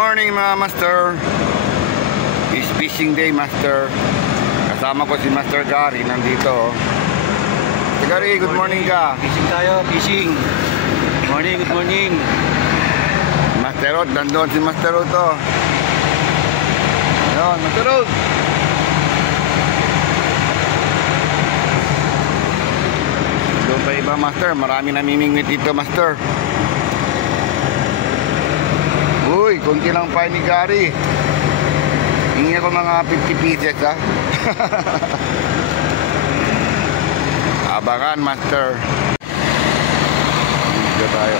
morning mga master. It's fishing day, master. Kasama ko si Master Gary nandito. Gary, good morning ka. Fishing tayo, fishing. Good morning, good morning. Master Rod, nandun si Master Rod to. Ayun, Master Rod. Doon pa iba, master. Marami namimingwit dito, master. Uy, kunti lang pa ni Gary. Hingi ako mga 50 pieces, ha. Abangan, master. Dito tayo.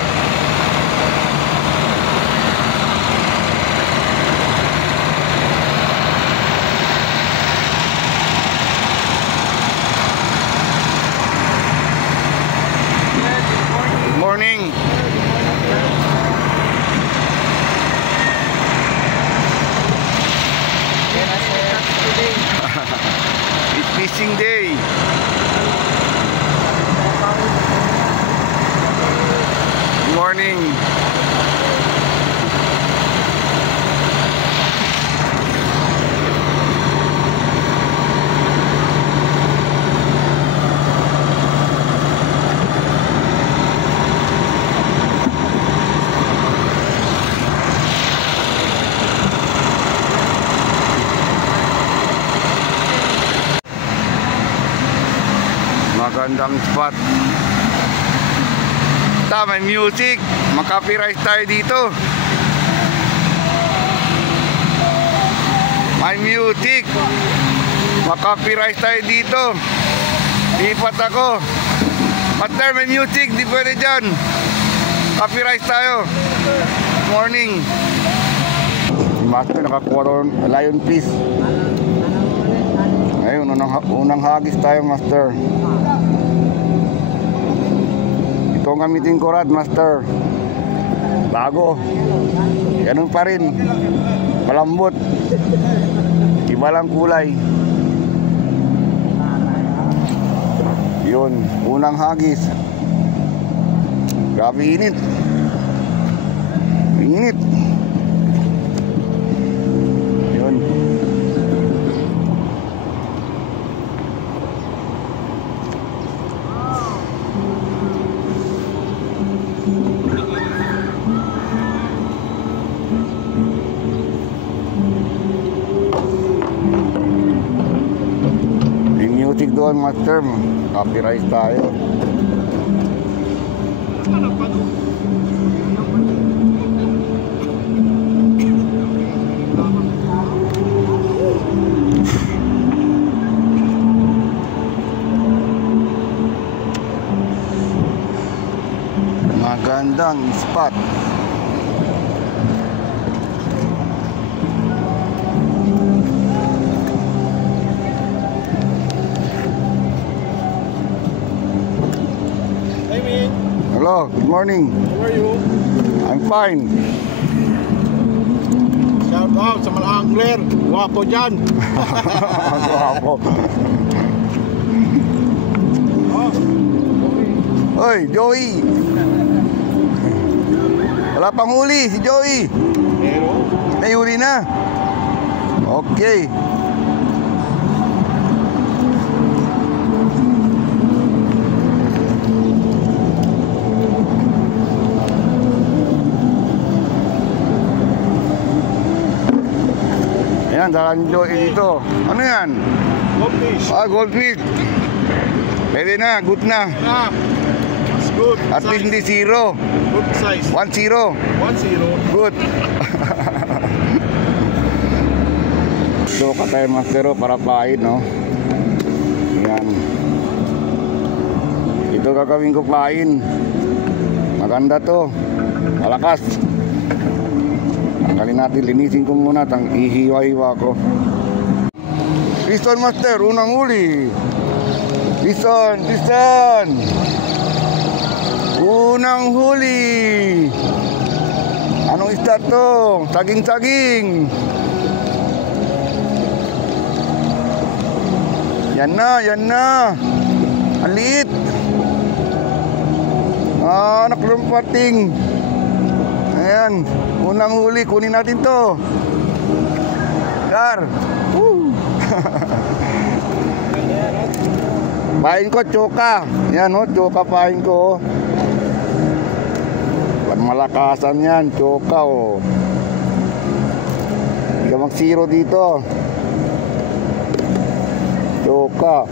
Good morning. It's fishing day. Good morning. Magandang spot. May music. Mag-copyright tayo dito. May music. Mag-copyright tayo dito. Lipat ako. Master, may music. Di pwede dyan. Copyright tayo. Morning. Master, nakakuha rin lion fish. Ngayon, unang hagis tayo, master. Ito ang gamitin ko, rad, master. Bago. Ganun pa rin. Malambot. Iba lang kulay. Yun, unang hagis. Grabe init. Init. Yun. Music doon, master. Copyright tayo. Magandang spot. Hello, good morning. How are you? I'm fine. Shout out sa mga angler. Wapo dyan. Guwapo. Oy, Joey. Wala pang huli si Joey. Pero, May huli na. Okay. Ayan, dalang Joey dito. Ano yan? goldfish. Goldfish. Pwede na, good na. Ah, it's good. At least hindi zero. Good size. 1-0. 1-0. Good. So, katay mastero para pain, no? Yan. Ito gagawin ko pain. Maganda to. Malakas. Tanggalin natin, linisin ko muna. Ihiwa-hiwa ko. Piston, master, unang huli. Piston, piston. Unang huli. Anong isda to? Saging-saging. Yan na, yan na. Ang liit. Naklumpating. Ayan, unang huli, kunin natin to. Gar. Woo. Pain ko, choka. Yan o, choka pain ko. Malakasan yan, choka o. Hindi ka mag-zero dito. Choka.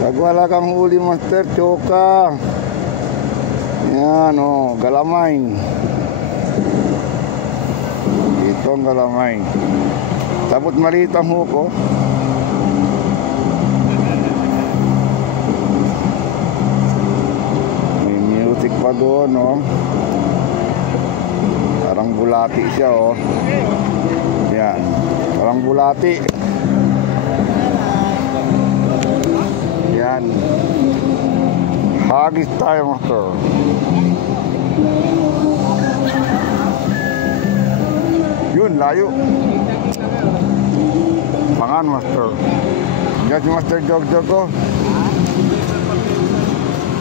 Pag wala kang huli, master, choka. Yan o, galamay. Ito ang galamay. Tapos maliit ang huko. May music pa doon, no? Parang bulati siya, oh. Yan, parang bulati. Yan. Hagis tayo, master. Yun, layo. Pangan, master. Yan si Master Jogjog ko.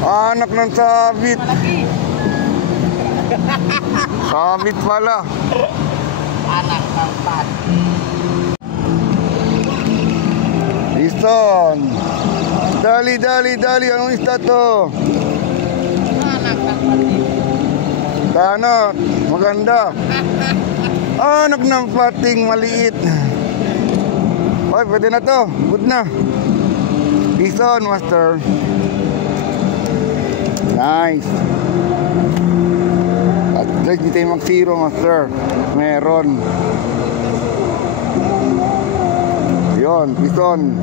Anak ng sabit. Sabit pala. Anak ng pat. Liston. Dali, dali, dali. Anong isda to? Anak ng pati. Tanot. Maganda. Anak ng pating maliit. Oy, pwede na to. Good na. Liston, master. Nice. At least hindi tayo mag-zero, master. Meron. Yun, piston.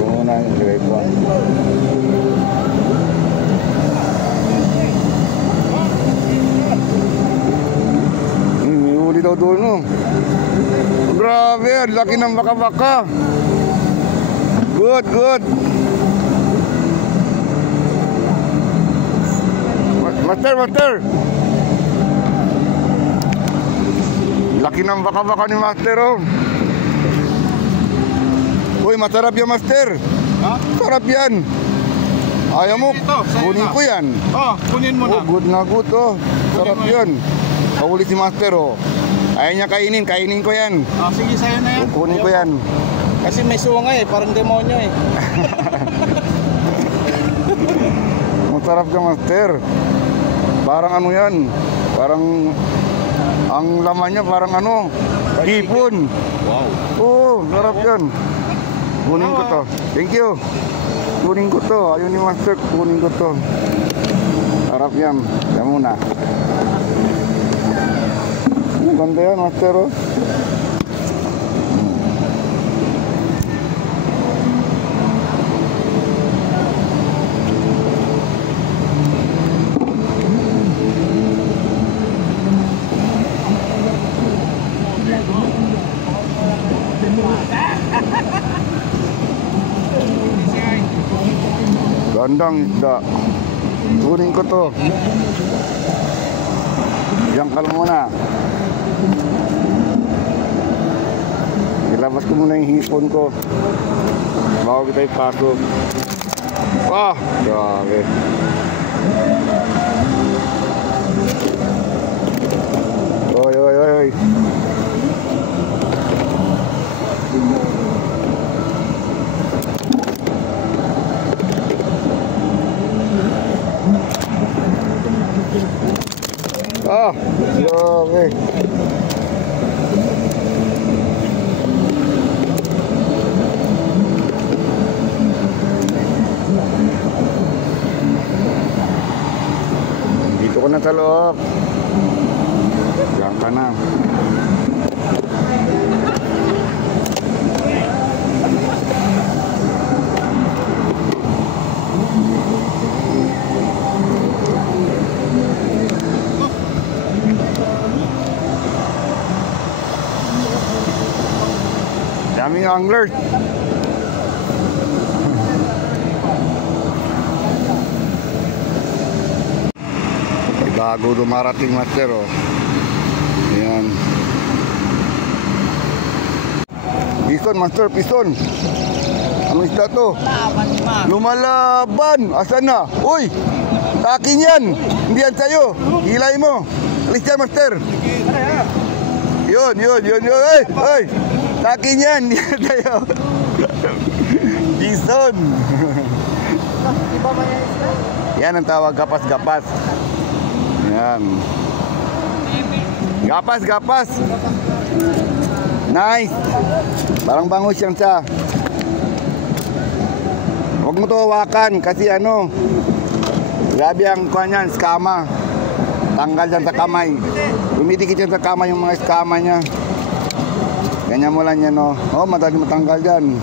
Muna yung grade 1. May huli daw doon, no? Grabe, ang laki ng baka-baka. Good, good. Master, master. Laki ng baka-baka ni master, oh. Uy, masarap yan, master. Ha? Sarap yan. Ayaw mo, Ito, sa'yo kunin na. ko yan. Oh, kunin mo na. Oh, good na good, oh. Sarap mo yan. Kahuli si master, oh. Ayaw niya kainin, kainin ko yan. Ah, sige, sa'yo na yan. Kunin ko yan. Kasi may sungay, parang demonyo eh. Masarap ka, master. Parang ano yan. Parang ang laman niya parang ano, hipon. Wow. Oo, sarap yan. Kunin ko to. Thank you. Kunin ko to. Ayun ni master, kunin ko to. Sarap yan. Yan muna. Ang ganda yan, master, oh. Gandang isda. Kunin ko to. Yang kalma muna. Ilabas ko muna yung hipon ko bago kita ipasok. Wah, grabe. Oy, oy, oy, oy. Ah, grabe. Dito ko na sa loob. Diyan ka na. Daming anglers. May bago dumarating, master, oh. Ayan. Piston, master, piston. Anong isda to? Lumalaban. Asan na? Uy! Takin yan. Hindi yan sa'yo. Hilay mo. Alis dyan, master. Yun. Ay! Ay! Takin yan. Hindi yan sa'yo. Bison. Yan ang tawag gapas-gapas. Yan. Gapas. Nice. Parang bangus yan siya. Huwag mo to hawakan kasi ano, grabe ang kuha niyan, skama. Tanggal yan sa kamay. Dumidikit yan sa kamay yung mga skama niya. Ganyan mo lang yan, oh. Oh, madali matanggal yan.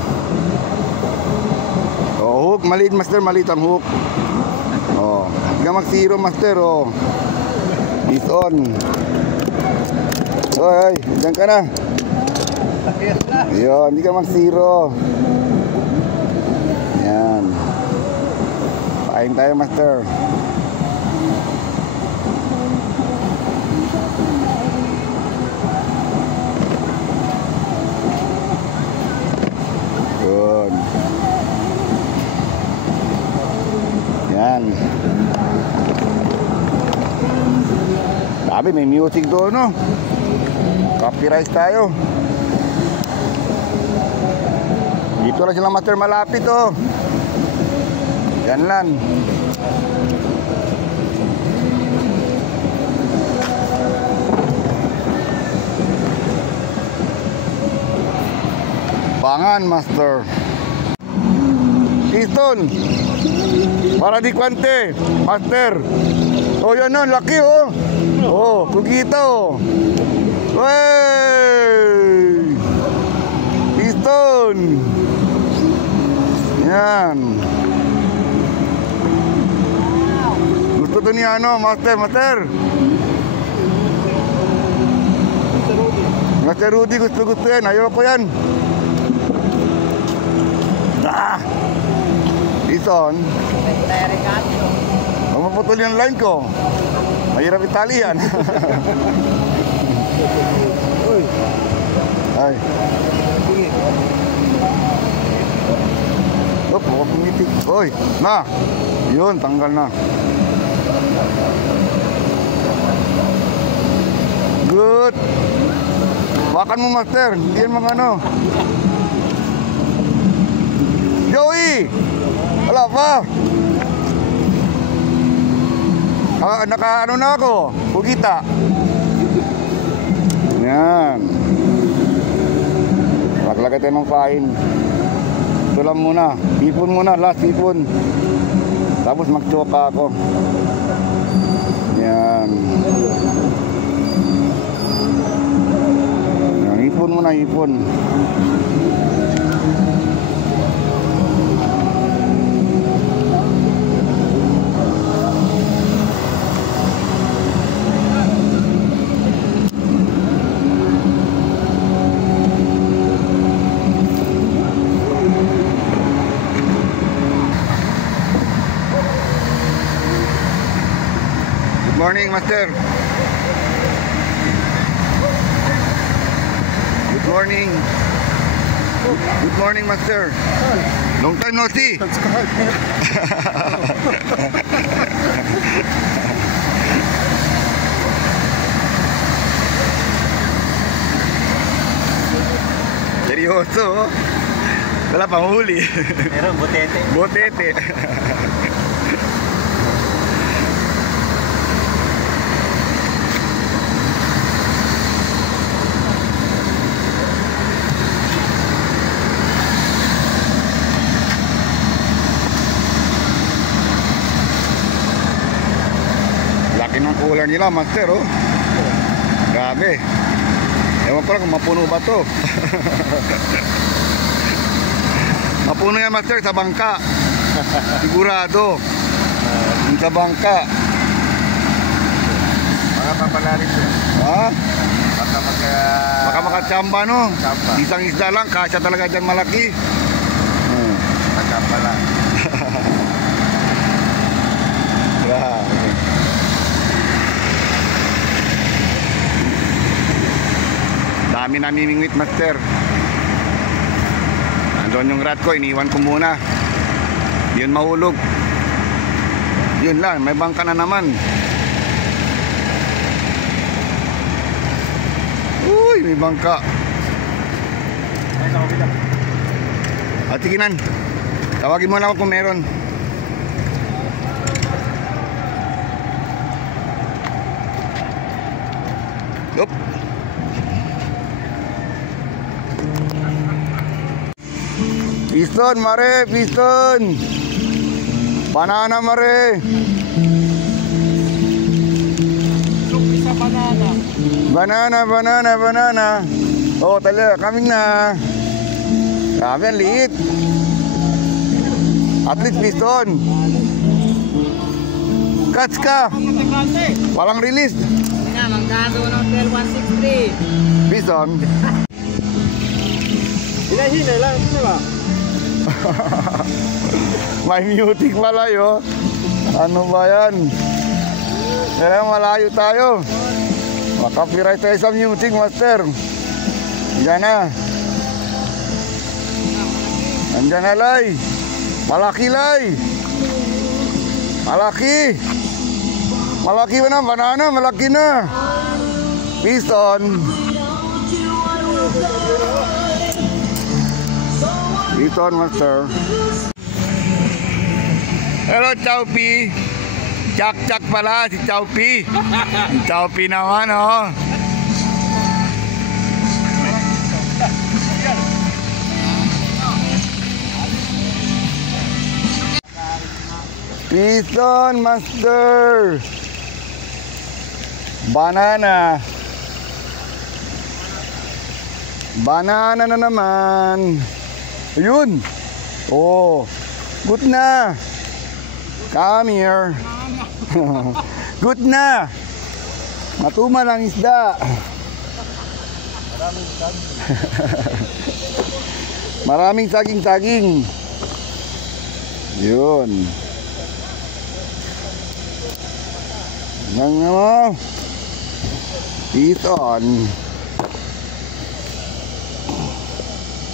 Oh, hook. Maliit, master. Maliit ang hook. Oh. Hindi ka mag-zero, master, oh. Is on. Oy, dyan ka na. Yun, hindi ka mag-zero. Yan. Pain tayo, master. Good. Yan. Sabi, may music doon, no? Copyright tayo. Dito na sila, master, malapit, oh. Yan lang. Bangan, master. Piston. Para di kwante, master. Oh, yan na, laki, oh. Oh, kugita, oh. Wey! Piston. Yan. Gusto to ni ano, master. Master Rudy, gusto yan. Ayoko yan. Ah! Piston. Huwag maputol yung line ko. Mahirap itali yan. Ay. Op, huwag pumitik. Oy, na. Yun, tanggal na. Good. Wakan mo, master. Hindi yan mga ano. Joey! Wala pa. Naka-ano na ako. Pugita. Yan. Maglagay tayo ng pain. Ito lang muna. Ipon muna. Last ipon. Tapos magtsoka ako. Yan. Yan. Ipon muna. Ipon. Good morning, master. Good morning. Good morning, master. Long time no see. Seryoso. Wala pang huli. Meron, botete. Botete. Laki ng cooler nila, master, oh. Grabe. Ewan ko lang kung mapuno ba to. Mapuno yan, master, sa bangka. Sigurado. Sa bangka. Mga papalarin siya. Ha? Baka makachamba, no? Chamba. Isang isda lang, kasya talaga dyan malaki. Magkapala. Grabe. Dami namimingwit, master. Nandun Yun, yung rat ko, iniwan ko muna. Yun mahulog. Yun lang, may bangka na naman. Uy, may bangka. At tiginan, tawagin mo na ako kung meron. Yup. Piston, mare, piston. Banana, mare. Isa banana. Banana. Oh, talaga, kaming na. Kami ang liit. At least piston. Catch ka. Walang release. Magkado ng Hotel 163. Piston. Hinay-hinay lang, di ba? May muting malayo. Ano ba yan? Kaya malayo tayo. Makapiray tayo sa muting, master. Diyan na. Andiyan na, Lay. Malaki, Lay. Malaki. Malaki ba na? Banana, malaki na. Piston. Piston, master. Hello, Chowpi. Chak-chak pala si Chowpi. Chowpi naman, oh. Piston, master. Banana. Banana na naman. Ayun. Oh. Good na. Come here. Good na. Matumal ang isda. Maraming saging-saging. Yun. Nang mo. Piston.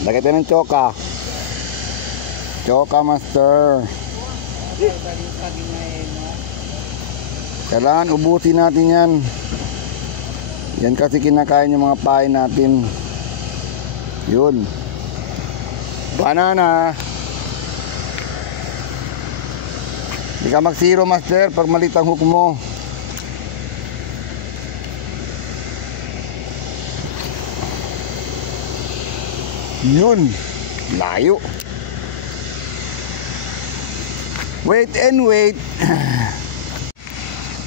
Lagay tayo ng choka. Choka, master. Kailangan ubusin natin yan. Yan kasi kinakain yung mga pain natin. Yun. Banana. Di ka mag-zero, master, pag malit ang hook mo. Yun. Layo. Wait and wait.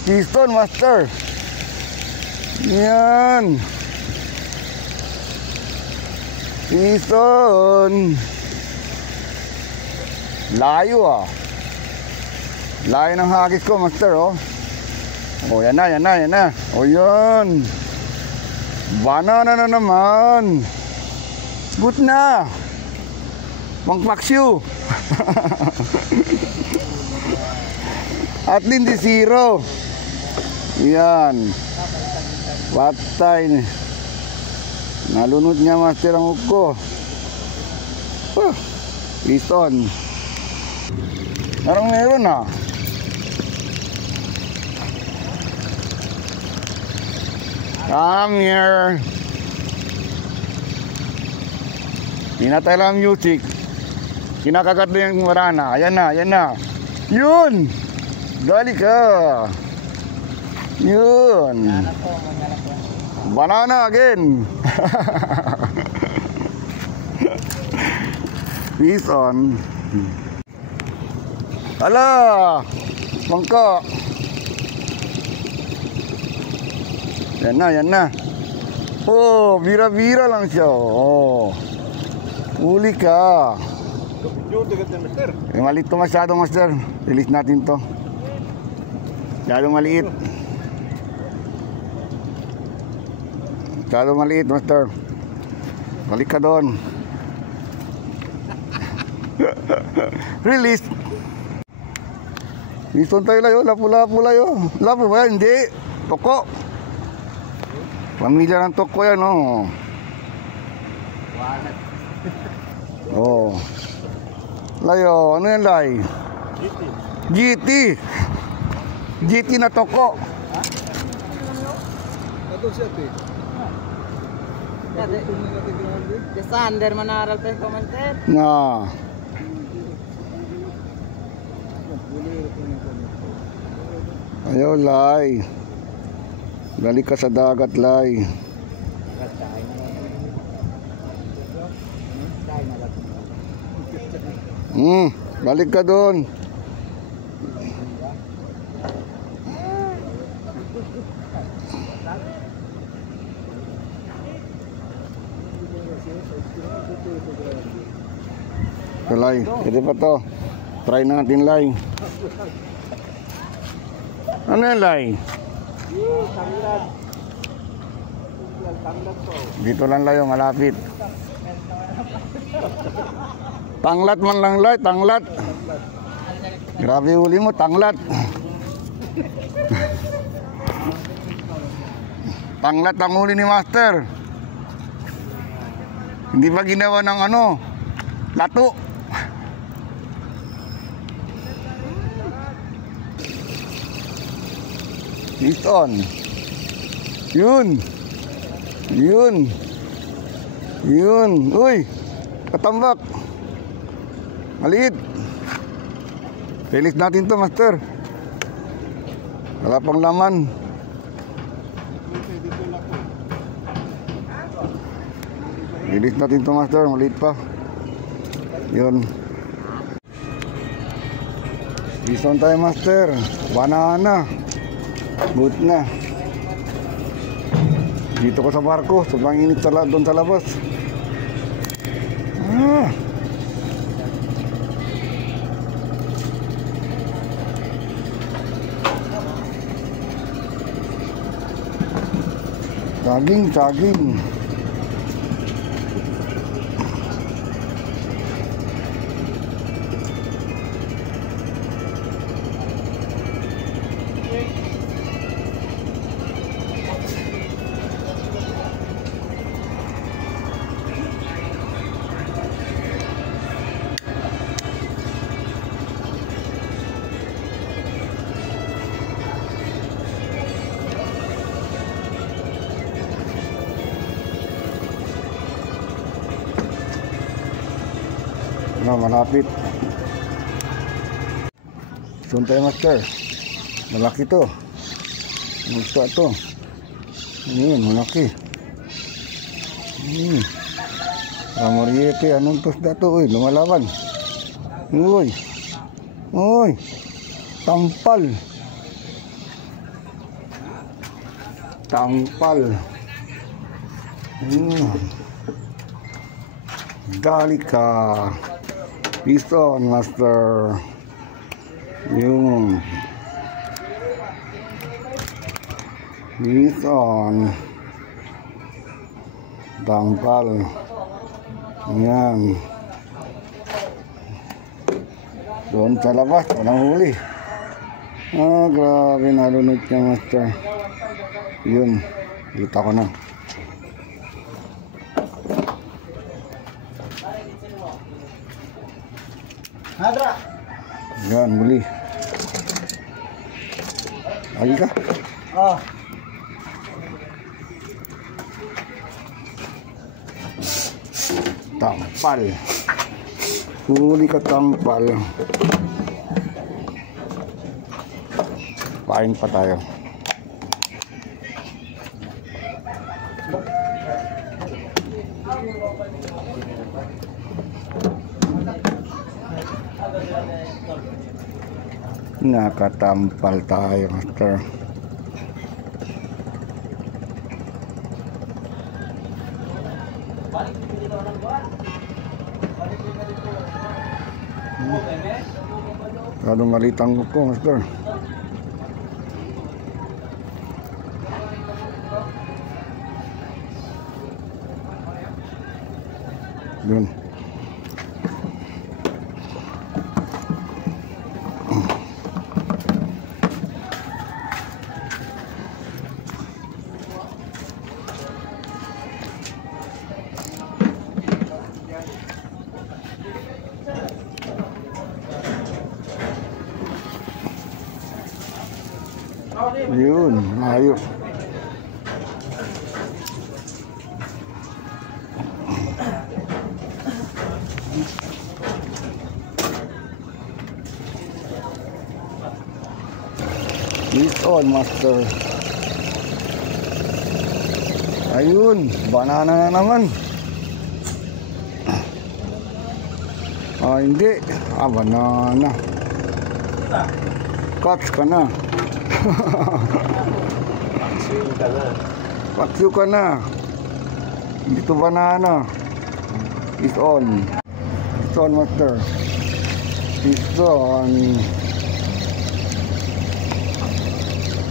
Piston, master. Yan. Piston. Layo, ah. Layo ng hagis ko, master, oh. Oh, yan na. Oh, yan. Banana na naman. Good na. Mangpaksyu. At hindi zero. Yan. Patay. Nalunod niya, master, ang hook ko. Piston. Parang meron, ah. Come here. Hinatay lang music. Kinakagat na yung marana. Ayan na. Yun. Gali ka. Yun. Banana again. Peace on. Ala. Bangka. Yan na. Oh, bira-bira lang siya. Oh. Uli ka. Maliit to masyado, master. Release natin to. Masyado maliit. Masyado maliit, master. Balik ka doon. Release. Piston tayo layo. Lapu layo. Lapu ba yan? Hindi. Toko. Pamilya ng toko yan, oh. Oh. Layo, ano yan, Lay? GT. GT na toko. Ito siya, te. The sander manaral pe komentar. Na. Ayaw, Lay. Balik ka sa dagat, Lay. Balik ka doon. Lay, ito pa to. Try natin, Lay. Ano yan, Lay? Dito lang, Lay, malapit. Tanglat man lang, Lay, tanglat. Grabe huli mo, tanglat. Tanglat ang huli ni Master. Hindi ba ginawa ng ano? Lato. It's on. Yun. Yun. Yun. Uy. Katambak. Maliit. Release natin to, Master. Wala pang laman. Release natin to, Master. Maliit pa. Yun. Bison tayo, Master. Banana. Boot na. Dito ko sa barko. Sobrang init doon sa labas. Saging. No, malapit. Suntay, Master. Malaki to. Gusto to. Yun, malaki. Ramoriete, anong tosda to? Uy, lumalaban. Uy. Uy. Tampal. Tampal. Dalika. Bison, Master. Yung bison. Tampal. Yan. Doon sa labas, walang huli. Grabe, nalunod niya, Master. Yun, kita ko na. Hadra. Yan, muli. Lagi ka? Tampal. Huli ka, tampal. Pain pa tayo. Nakatampal tayo, Master. Lalo malitang ko, Master. Yun. Yun, ayos. It's on, master. Ayun, banana na naman. Hindi. Banana. Catch ka na. Paksyo ka na. Dito banana. It's on. It's on, master. It's on.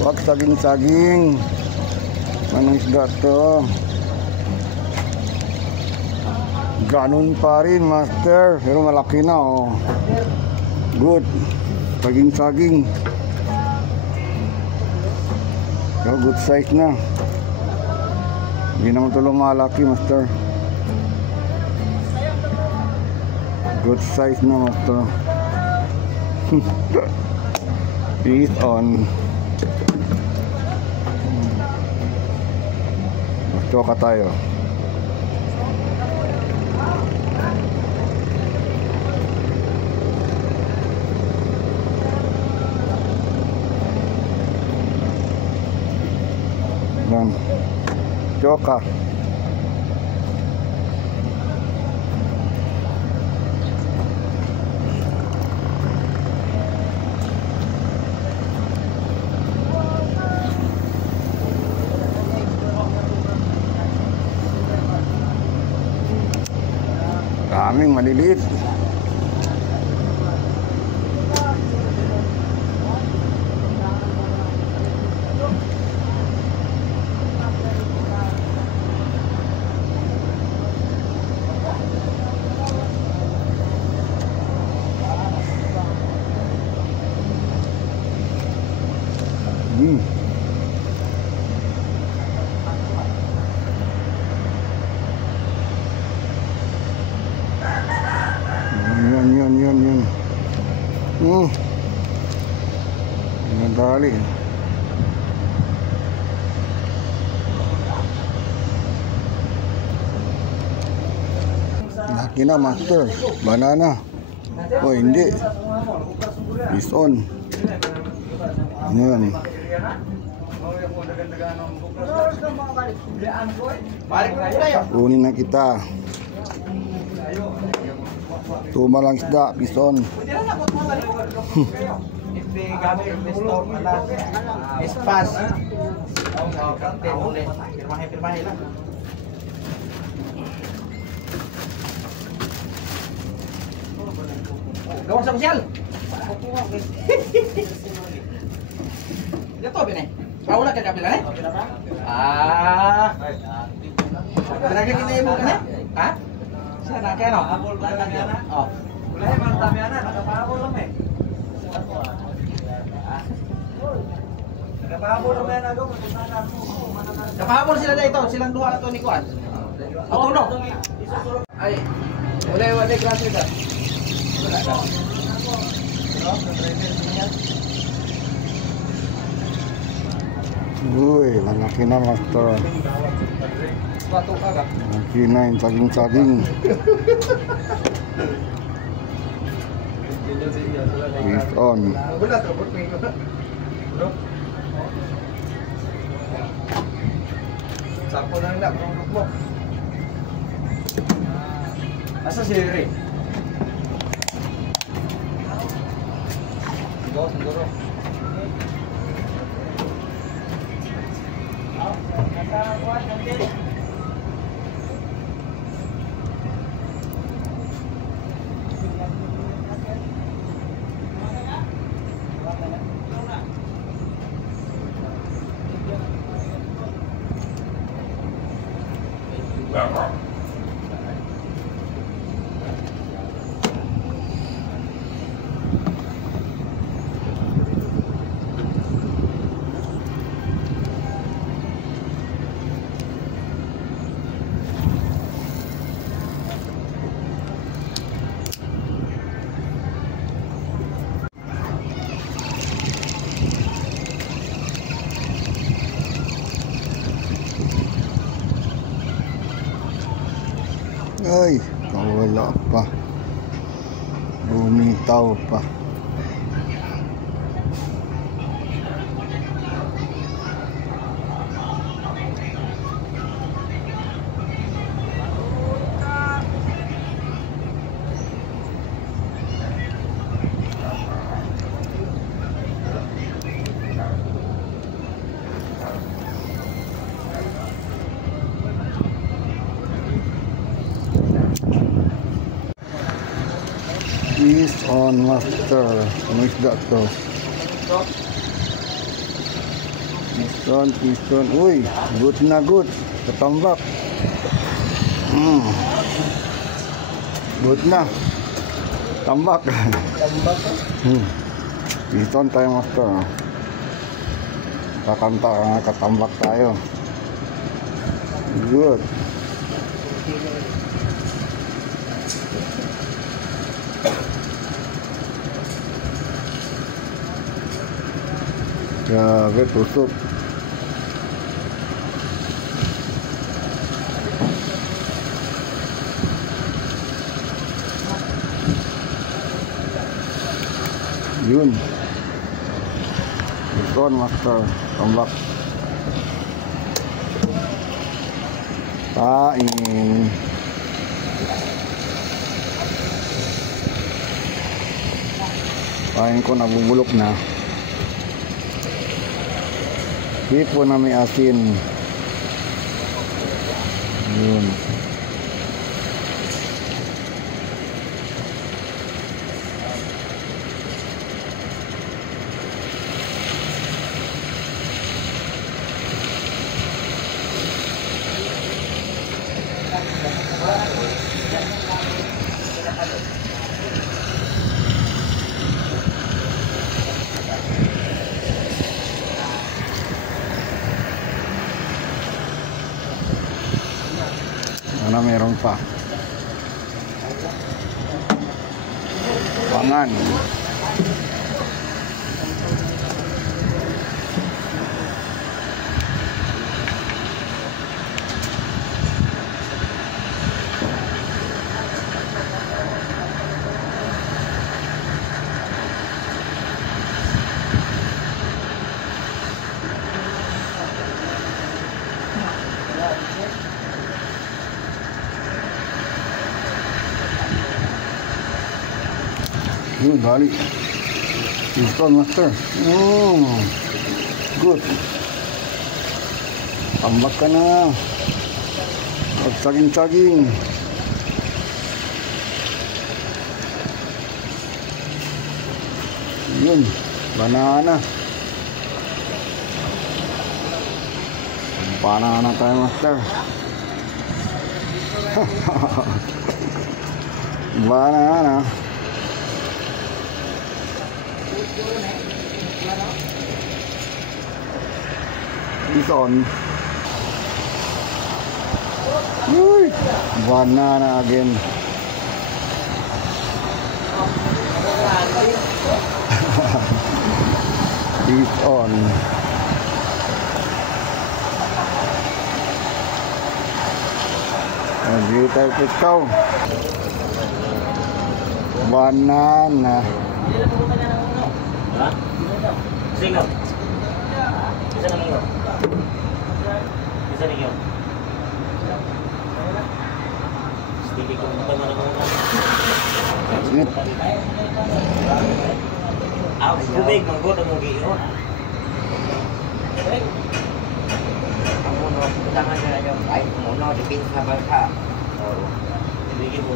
Wag saging-saging. Anong isda to? Ganun pa rin, master. Pero malaki na, oh. Good. Saging-saging. Pero good size na. Hindi naman ito lumalaki, master. Good size na, master. It's on. Choka tayo. Yan. Choka. Daming maliliit. Yan. Nadali. Laki na, master. Banana. Oh, hindi. It's on. Yan. Kunin na kita. Tumalang isda, pison. Espas. Pirmahin lang. Gawang sa sosyal. Dito bine. Paula ka kapila eh? Talaga kita mo kana? Ha? Siya na kaya no? Oh. Wala man tamiana, nakapabol lang eh. Nakapabol lang yan agaw, nakapabol sila dito, silang duha na to ni Kuan. Tuno. Ay. Wala klase ka. Wala ka. Uy, malaki na, master. Bato ka ka. Malaki na yung saging-saging. It's on. Sapo na nila, product mo. Asa si Ray? Siguro. Ay, nawala pa. Bumitaw pa. Fish on master. Ano isda to? Piston. Uy, good na good. Katambak. Good na. Tambak. Piston tayo master. Kakanta katambak tayo. Good. Grabe, tusok. Yun. Ito master. Tambak. Kain. Kain ko, nabubulok na. Hipo na may asin. Yun. Sana meron pa. Pangan. Yun, balik. Piston master. Good. Tambak ka na. Pagsaging-saging. Yun, banana. Banana tayo master. Banana. Piston. Uy, banana again. Piston. Lagi tayo piston. Banana. Singo. Bisa naman yun. Bisa rin yun. Stili ko pa na naman. Tubig, manggot ang mga iyo. Ang muno, utangan nila yung kahit muno, dipin sa bansa. Hindi mo.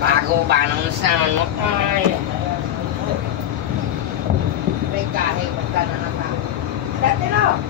Bago ba nang sa ano? Ay. May kahit basta na nasa. Dati no?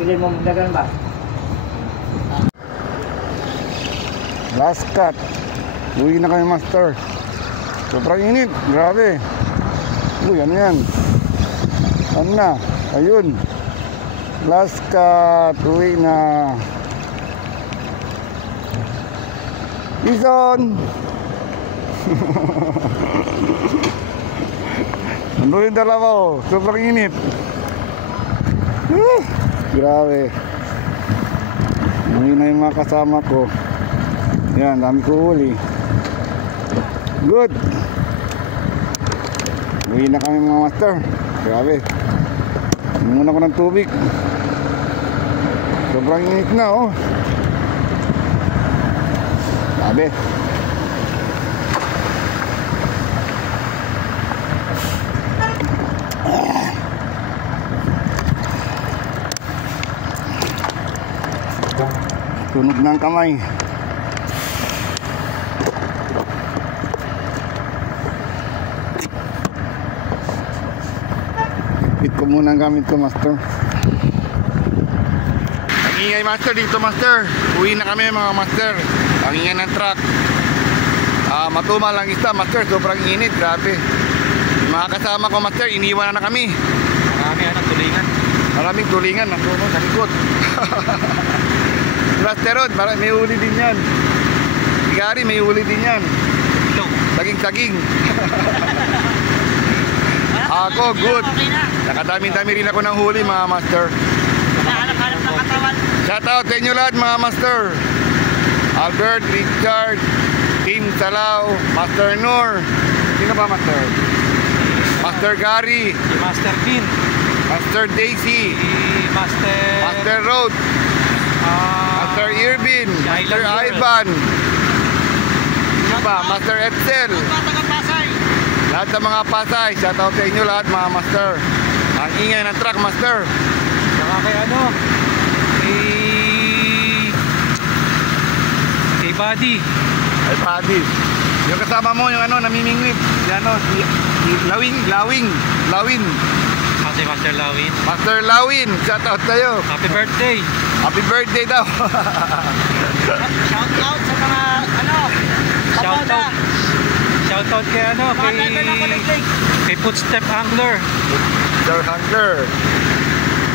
Kilin mo magdagan ba? Last cut. Uwi na kami, master. Sobrang init. Grabe. Uy, ano yan? Ano na? Ayun. Last cut. Uwi na. Bison! Nandun yung dalawa oh. Sobrang init. Grabe. Uwi na yung mga kasama ko. Yan, dami ko huli. Good. Uwi na kami mga master. Grabe. Muna ko ng tubig. Sobrang init na oh. Grabe. Tunog ng kamay. Ipit ko muna ang gamit ko, master. Ang ingay, master, dito, master. Uwi na kami, mga master. Ang ingay ng truck. Matumal lang isa, master. Sobrang init, grabe. Yung mga kasama ko, master, iniwan na kami. Tulingan. Maraming tulingan, nandun sa likod. Blasterod, may huli din yan. Gary, may huli din yan. Saging-saging. Ako, good. Nakadami-dami rin ako ng huli, mga master. Shout out sa inyo lahat, mga master. Albert, Richard, Team Salao, Master Noor. Sino ba, master? Master Gary. Si Master Bean. Master Daisy. Si Master Road. Master Irvin. Master Ivan. Sino ba? Master Edsel. Lahat ng mga Pasay. Shout out sa inyo lahat, mga master. Ang ingay ng truck, master. Saka kay kay Buddy. Ay, Paddy. Yung kasama mo, yung namimingwit. Si Lawing. Si Master Lawin. Master Lawin, shout out sa'yo. Happy birthday. Happy birthday daw. Shout out sa mga Shout out kay Footstep Angler. Sir Hangler.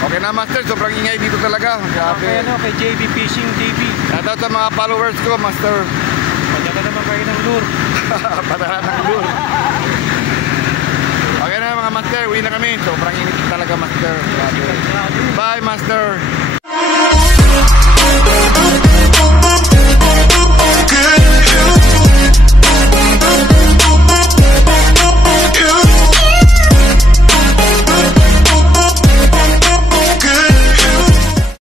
Okay na, master, sobrang ingay dito talaga. Kay Grabe. kay JB Fishing TV. Shout out sa mga followers ko, master. Padala naman kayo ng lure. Padala ng lure. Okay na, mga master, uwi na kami. Sobrang init talaga, master. Grabe. Bye, master.